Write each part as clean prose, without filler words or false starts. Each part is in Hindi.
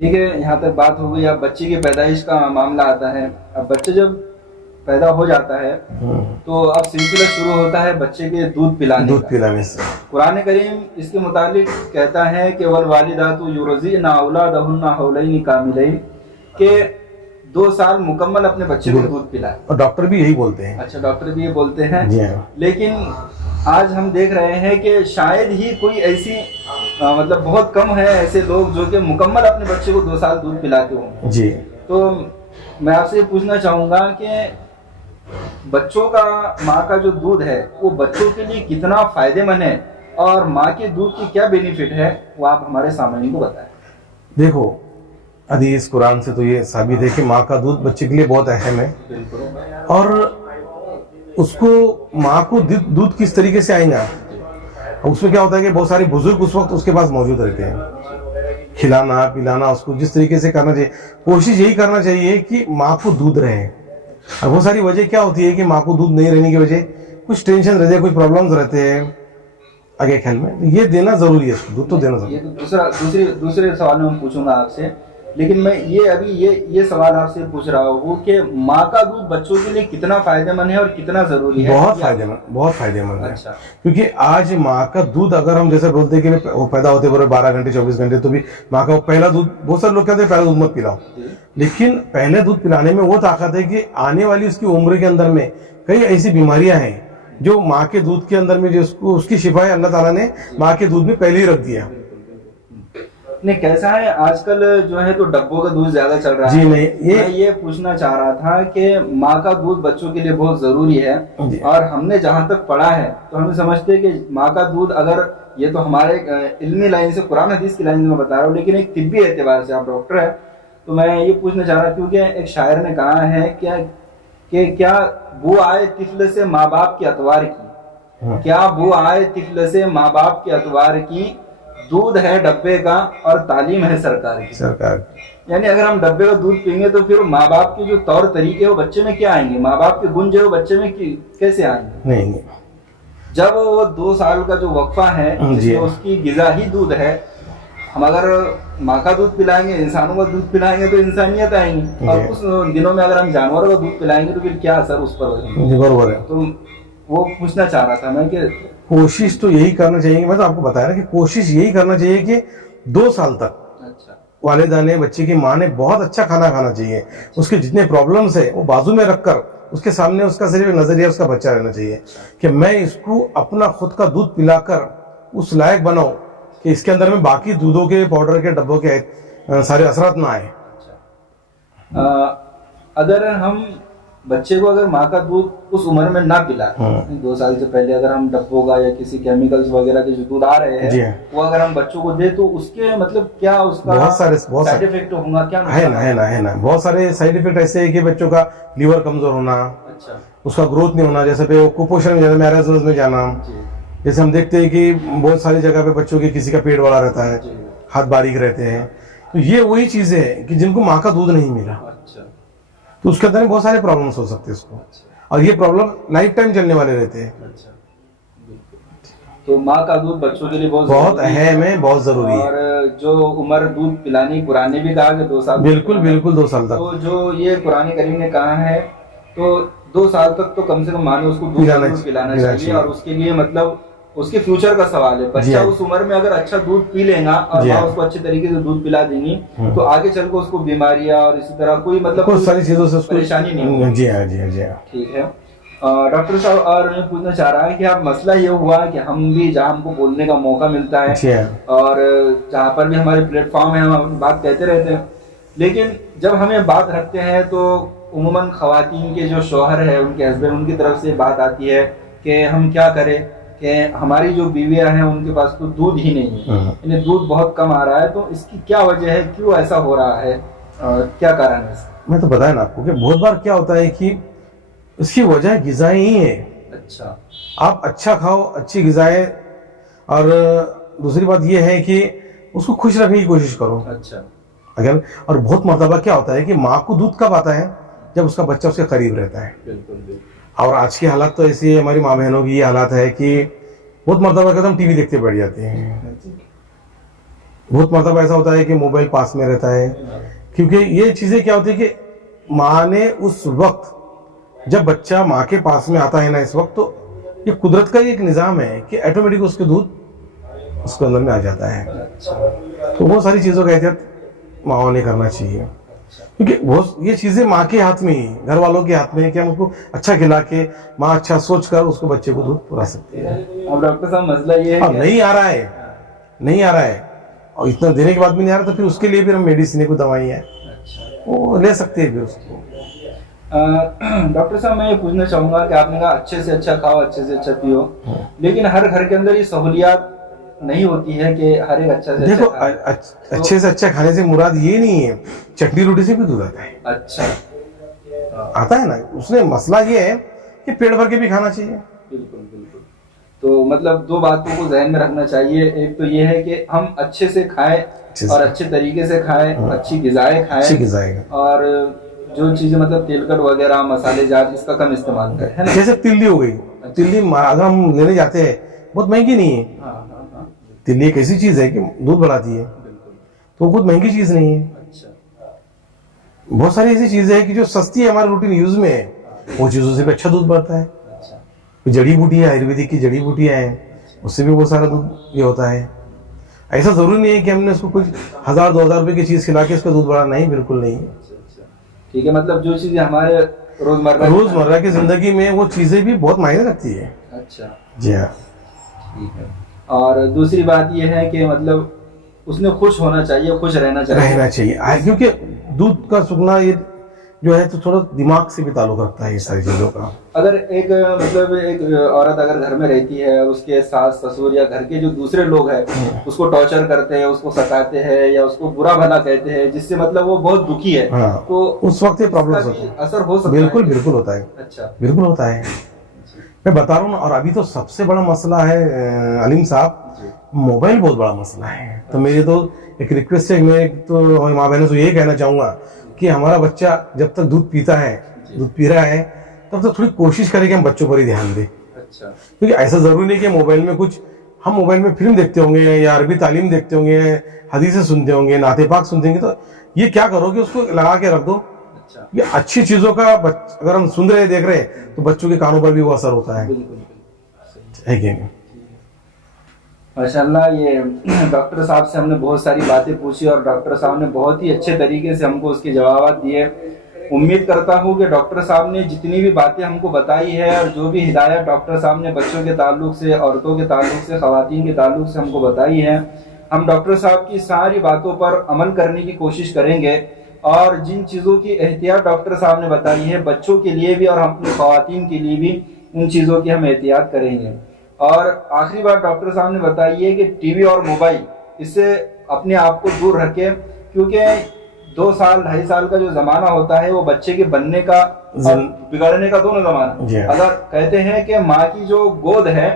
ठीक है, यहाँ तक बात हो गई। अब बच्चे की पैदाइश का मामला आता है। अब बच्चे जब पैदा हो जाता है तो अब सिलसिला शुरू होता है बच्चे के दूध पिलाने से। कुरान करीम इसके मुतालिक कहता है कि वल वालिदातु युरज़िअना औलादहुन्ना हौलैनि कामिलैन, के 2 साल मुकम्मल अपने बच्चे को दूध पिलाए। और डॉक्टर भी यही बोलते हैं। अच्छा, डॉक्टर भी ये बोलते हैं। जी हाँ। लेकिन आज हम देख रहे हैं कि शायद ही कोई ऐसी मतलब बहुत कम है ऐसे लोग जो कि मुकम्मल अपने बच्चे को 2 साल दूध पिलाते हों। जी। तो मैं आपसे पूछना चाहूँगा कि बच्चों का माँ का जो दूध है वो बच्चों के लिए कितना फ़ायदेमंद है और माँ के दूध की क्या बेनिफिट है, वो आप हमारे सामने को बताएं। देखो, हदीस कुरान से तो ये साबित है कि माँ का दूध बच्चे के लिए बहुत अहम है। और उसको माँ को दूध किस तरीके से आएगा, उसमें क्या होता है कि बहुत सारे बुजुर्ग उस वक्त उसके पास मौजूद रहते हैं। खिलाना पिलाना उसको जिस तरीके से करना चाहिए, कोशिश यही करना चाहिए कि माँ को दूध रहे। और बहुत सारी वजह क्या होती है कि माँ को दूध नहीं रहने की वजह कुछ टेंशन रहते हैं, कुछ प्रॉब्लम्स रहते हैं आगे ख्याल में, ये देना जरूरी है, दूध तो देना जरूरी है। ये तो दूसरे सवाल में पूछूंगा आपसे, लेकिन मैं ये सवाल आपसे पूछ रहा हूँ कि माँ का दूध बच्चों के लिए कितना फायदेमंद है और कितना जरूरी है। बहुत फायदेमंद है। अच्छा। क्योंकि आज माँ का दूध अगर हम जैसे बोलते हैं कि वो पैदा होते बड़े 12 घंटे 24 घंटे, तो भी माँ का पहला दूध, बहुत सारे लोग कहते हैं पहला दूध मत पिलाओ, लेकिन पहले दूध पिलाने में वो ताकत है कि आने वाली उसकी उम्र के अंदर में कई ऐसी बीमारियां हैं जो माँ के दूध के अंदर में, जो उसकी शिफाएं अल्लाह ताला ने माँ के दूध में पहले ही रख दिया। नहीं, कैसा है आजकल जो है तो डब्बों का दूध ज्यादा चल रहा है। जी नहीं, मैं ये पूछना चाह रहा था कि माँ का दूध बच्चों के लिए बहुत जरूरी है। और हमने जहाँ तक पढ़ा है तो हम समझते हैं कि माँ का दूध, अगर ये तो हमारे इल्मी लाइन से, कुरान हदीस की लाइन से मैं बता रहा हूँ, लेकिन एक तिब्बी एतबार से, आप डॉक्टर है, तो मैं ये पूछना चाह रहा, क्योंकि एक शायर ने कहा है क्या बू आए तिफल से माँ बाप के अतवार की, क्या बू आए तिफल से माँ बाप के अतवार की, दूध है डब्बे का और तालीम है सरकार की। यानी अगर हम डब्बे का दूध पीएंगे तो फिर माँ बाप के जो तौर तरीके वो बच्चे में क्या आएंगे, माँ बाप के गुण जो है बच्चे में कैसे आएंगे। नहीं, जब वो 2 साल का जो वक्फा है जिसमें उसकी गिजा ही दूध है, हम अगर माँ का दूध पिलाएंगे, इंसानों का दूध पिलाएंगे तो इंसानियत आएंगी, और उस दिनों में अगर हम जानवरों का दूध पिलाएंगे तो फिर क्या असर उस पर। बराबर है। तो वो पूछना चाह रहा था मैं कि कोशिश तो यही करना चाहिए, मैं तो आपको बताया ना कि कोशिश यही करना चाहिए कि 2 साल तक अच्छा वालिदा ने, बच्चे की माँ ने बहुत अच्छा खाना खाना चाहिए। उसके जितने प्रॉब्लम्स है वो बाजू में रखकर उसके सामने उसका सिर्फ नजरिया उसका बच्चा रहना चाहिए कि मैं इसको अपना खुद का दूध पिलाकर उस लायक बनाऊं कि इसके अंदर में बाकी दूधों के, पाउडर के डब्बों के सारे असरात ना आए। अगर हम बच्चे को अगर माँ का दूध उस उम्र में ना पिला, 2 साल से पहले अगर हम डब्बों का या किसी केमिकल्स वगैरह के जो दूध आ रहे हैं वो अगर हम बच्चों को दे, तो उसके मतलब क्या उसका बहुत सारे साइड इफेक्ट होगा, क्या है ना बहुत सारे साइड इफेक्ट ऐसे है कि बच्चों का लीवर कमजोर होना, अच्छा, उसका ग्रोथ नहीं होना, जैसे कुपोषण में जाना, मैराज में जाना। जैसे हम देखते हैं कि बहुत सारी जगह पे बच्चों के किसी का पेट बड़ा रहता है, हाथ बारीक रहते हैं, तो ये वही चीजें हैं कि जिनको माँ का दूध नहीं मिला, तो उसके अंदर बहुत सारे प्रॉब्लम्स हो सकते हैं उसको, और ये प्रॉब्लम लाइफ टाइम चलने वाले रहते हैं। तो माँ का दूध बच्चों के लिए बहुत अहम है, बहुत जरूरी है। और जो उम्र दूध पिलानी, कुरान ने भी कहा कि 2 साल, बिल्कुल 2 साल तक, तो जो ये कुरान करीम ने कहा है तो 2 साल तक तो कम से कम माँ ने उसको दूध पिलाना चाहिए। और उसके लिए मतलब उसके फ्यूचर का सवाल है, बच्चा उस उम्र में अगर अच्छा दूध पी लेगा और माँ उसको अच्छे तरीके से दूध पिला देंगी तो आगे चल के उसको बीमारियां और इसी तरह कोई मतलब बहुत सारी चीजों से परेशानी नहीं होगी। जी हाँ। ठीक है डॉक्टर साहब, और मैं पूछना चाह रहा है कि अब मसला ये हुआ कि हम भी जहाँ हमको बोलने का मौका मिलता है और जहाँ पर भी हमारे प्लेटफॉर्म है हम अपनी बात कहते रहते हैं, लेकिन जब हमें बात रखते हैं तो उम्मन खवातीन के जो शौहर है, उनके हस्बैंड, उनकी तरफ से बात आती है कि हम क्या करें कि हमारी जो बीवियां हैं उनके पास तो दूध ही नहीं है, यानी दूध बहुत कम आ रहा है, तो इसकी क्या वजह है, क्यों ऐसा हो रहा है, क्या कारण है इसका? मैं तो बताया ना आपको कि बहुत बार क्या होता है कि इसकी वजह ग़िज़ाएं ही है। अच्छा, आप अच्छा खाओ, अच्छी ग़िज़ाएं, और दूसरी बात यह है कि उसको खुश रखने की कोशिश करो। अच्छा, अगर, और बहुत मर्तबा क्या होता है कि माँ को दूध कब आता है, जब उसका बच्चा उसके करीब रहता है। बिल्कुल। और आज की हालत तो ऐसी है, हमारी माँ बहनों की ये हालत है कि बहुत मर्तबा हम टीवी देखते बैठ जाते हैं, बहुत मरतबा ऐसा होता है कि मोबाइल पास में रहता है, क्योंकि ये चीज़ें क्या होती है कि माँ ने उस वक्त जब बच्चा माँ के पास में आता है ना, इस वक्त तो ये कुदरत का ही एक निज़ाम है कि ऑटोमेटिक उसके दूध उसके अंदर में आ जाता है। तो वो सारी चीज़ों का एहतियात माँ ने करना चाहिए, क्योंकि वो ये चीज़ें माँ के हाथ में ही, घर वालों के हाथ में है कि हम उसको अच्छा खिला के, माँ अच्छा सोच कर उसको बच्चे को दूध पिला सकती है। अब डॉक्टर साहब मसला ये है अब नहीं आ रहा है, नहीं आ रहा है, और इतना देने के बाद भी नहीं आ रहा, तो फिर उसके लिए फिर हम मेडिसिन को दवाई है वो ले सकते हैं फिर उसको। डॉक्टर साहब मैं ये पूछना चाहूंगा कि आपने कहा अच्छे से अच्छा खाओ, अच्छे से अच्छा पियो, लेकिन हर घर के अंदर ये सहूलियात नहीं होती है कि हर एक अच्छा से देखो अच्छा अच्छे से अच्छा खाने से मुराद ये नहीं है, चटनी रोटी से भी दूध आता है। अच्छा आता है ना, उसमें मसला ये है कि पेट भर के भी खाना चाहिए। बिल्कुल बिल्कुल। तो मतलब दो बातों को जहन में रखना चाहिए, एक तो ये है कि हम अच्छे से खाएं और अच्छे तरीके से खाएं, अच्छी ग़िज़ाएं खाएं, और जो चीजें मतलब तेलकट वगैरह मसालेजात इसका कम इस्तेमाल करें, है ना। जैसे तिल्ली हो गई, तिल्ली अगर हम लेने जाते हैं बहुत महंगी नहीं है। तिल्ली एक ऐसी चीज है कि दूध बढ़ाती है, तो वो बहुत महंगी चीज नहीं है। बहुत सारी ऐसी चीजें हैं कि जो सस्ती है, हमारे रूटीन यूज में है, वो चीजों से भी अच्छा दूध बढ़ता है। जड़ी बूटियाँ, आयुर्वेदिक की जड़ी बूटियाँ हैं, उससे भी बहुत सारा दूध ये होता है। ऐसा जरूरी नहीं है कि हमने उसको कुछ 1000-2000 रुपए की चीज खिला के उसका दूध बढ़ा, नहीं, बिल्कुल नहीं। ठीक है, मतलब जो चीजें हमारे रोजमर्रा की जिंदगी में वो चीजें भी बहुत मायने रखती है। अच्छा जी हाँ, ठीक है। और दूसरी बात ये है कि मतलब उसने खुश होना चाहिए, खुश रहना चाहिए, क्योंकि दूध का सूखना ये जो है तो थोड़ा दिमाग से भी ताल्लुक रखता है ये सारी चीजों का। अगर एक मतलब एक औरत अगर घर में रहती है, उसके सास ससुर या घर के जो दूसरे लोग हैं उसको टॉर्चर करते हैं, उसको सताते हैं या उसको बुरा भला कहते हैं, जिससे मतलब वो बहुत दुखी है, तो उस वक्त ये प्रॉब्लम असर हो सकता है। बिल्कुल होता है। अच्छा, बिल्कुल होता है, मैं बता रहा हूँ ना। और अभी तो सबसे बड़ा मसला है अलीम साहब, मोबाइल बहुत बड़ा मसला है। तो मेरी तो एक रिक्वेस्ट है, मैं तो माँ बहनों से ये कहना चाहूंगा कि हमारा बच्चा जब तक दूध पीता है, दूध पी रहा है, तब तक थोड़ी कोशिश करें कि हम बच्चों पर ही ध्यान दें। अच्छा, क्योंकि ऐसा जरूरी नहीं कि मोबाइल में कुछ, हम मोबाइल में फिल्म देखते होंगे या अरबी तालीम देखते होंगे, हदीसें सुनते होंगे, नाते पाक सुनते होंगे, तो ये क्या करोगे, उसको लगा के रख दो। ये अच्छी चीजों का अगर हम सुन रहे देख रहे तो बच्चों के कानों पर भी वो असर होता है कि नहीं। माशाल्लाह, ये डॉक्टर साहब से हमने बहुत सारी बातें पूछी और डॉक्टर साहब ने बहुत ही अच्छे तरीके से हमको उसके जवाब दिए। उम्मीद करता हूँ कि डॉक्टर साहब ने जितनी भी बातें हमको बताई है और जो भी हिदायत डॉक्टर साहब ने बच्चों के ताल्लुक से, औरतों के ताल्लुक से, ख़वातीन के ताल्लुक से हमको बताई है, हम डॉक्टर साहब की सारी बातों पर अमल करने की कोशिश करेंगे। और जिन चीज़ों की एहतियात डॉक्टर साहब ने बताई है बच्चों के लिए भी और अपनी ख़वातीन के लिए भी, उन चीज़ों की हम एहतियात करेंगे। और आखिरी बात डॉक्टर साहब ने बताई है कि टीवी और मोबाइल, इससे अपने आप को दूर रखें, क्योंकि 2 साल 2.5 साल का जो ज़माना होता है वो बच्चे के बनने का और बिगड़ने का दोनों ज़माना। अगर कहते हैं कि माँ की जो गोद है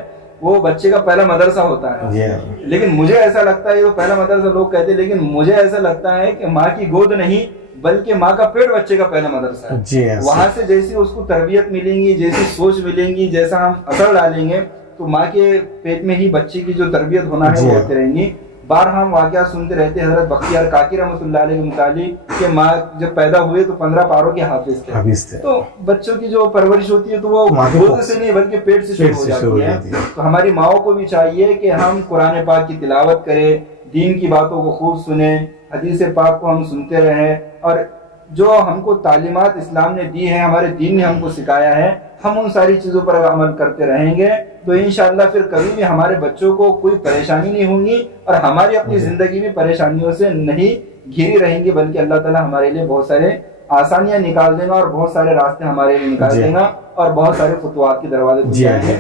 वो बच्चे का पहला मदरसा होता है, लेकिन मुझे ऐसा लगता है, ये तो पहला मदरसा लोग कहते हैं, लेकिन मुझे ऐसा लगता है कि माँ की गोद नहीं बल्कि माँ का पेट बच्चे का पहला मदरसा है। वहां से जैसी उसको तरबियत मिलेंगी, जैसी सोच मिलेंगी, जैसा हम असर डालेंगे, तो माँ के पेट में ही बच्चे की जो तरबियत होना है वो होती रहेंगी। बार हम वाकया सुनते रहते हैं हजरत बख्तियार काकी रहमतुल्लाह अलैह के मुतालिक कि माँ जब पैदा हुए तो 15 पारों के हाफिज थे। तो बच्चों की जो परवरिश होती है तो वो गोद से नहीं बल्कि पेट से शुरू हो जाती है। तो हमारी माओ को भी चाहिए कि हम कुरान पाक की तिलावत करें, दीन की बातों को खूब सुने, हदीस पाक को हम सुनते रहें, और जो हमको तालीमात इस्लाम ने दी है, हमारे दीन ने हमको सिखाया है, हम उन सारी चीज़ों पर अमल करते रहेंगे तो इंशाअल्लाह फिर कभी भी हमारे बच्चों को कोई परेशानी नहीं होगी और हमारी अपनी ज़िंदगी भी परेशानियों से नहीं घिरी रहेंगी, बल्कि अल्लाह ताला हमारे लिए बहुत सारे आसानियाँ निकाल देगा और बहुत सारे रास्ते हमारे लिए निकाल देगा और बहुत सारे फतवात के दरवाजे खुल जाएंगे।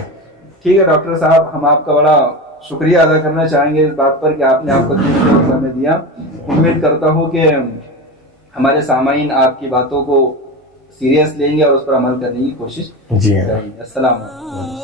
ठीक है डॉक्टर साहब, हम आपका बड़ा शुक्रिया अदा करना चाहेंगे इस बात पर कि आपने आपका समय दिया। उम्मीद करता हूँ कि हमारे सामाईन आपकी बातों को सीरियस लेंगे और उस पर अमल करने की कोशिश करेंगे। अस्सलाम वालेकुम।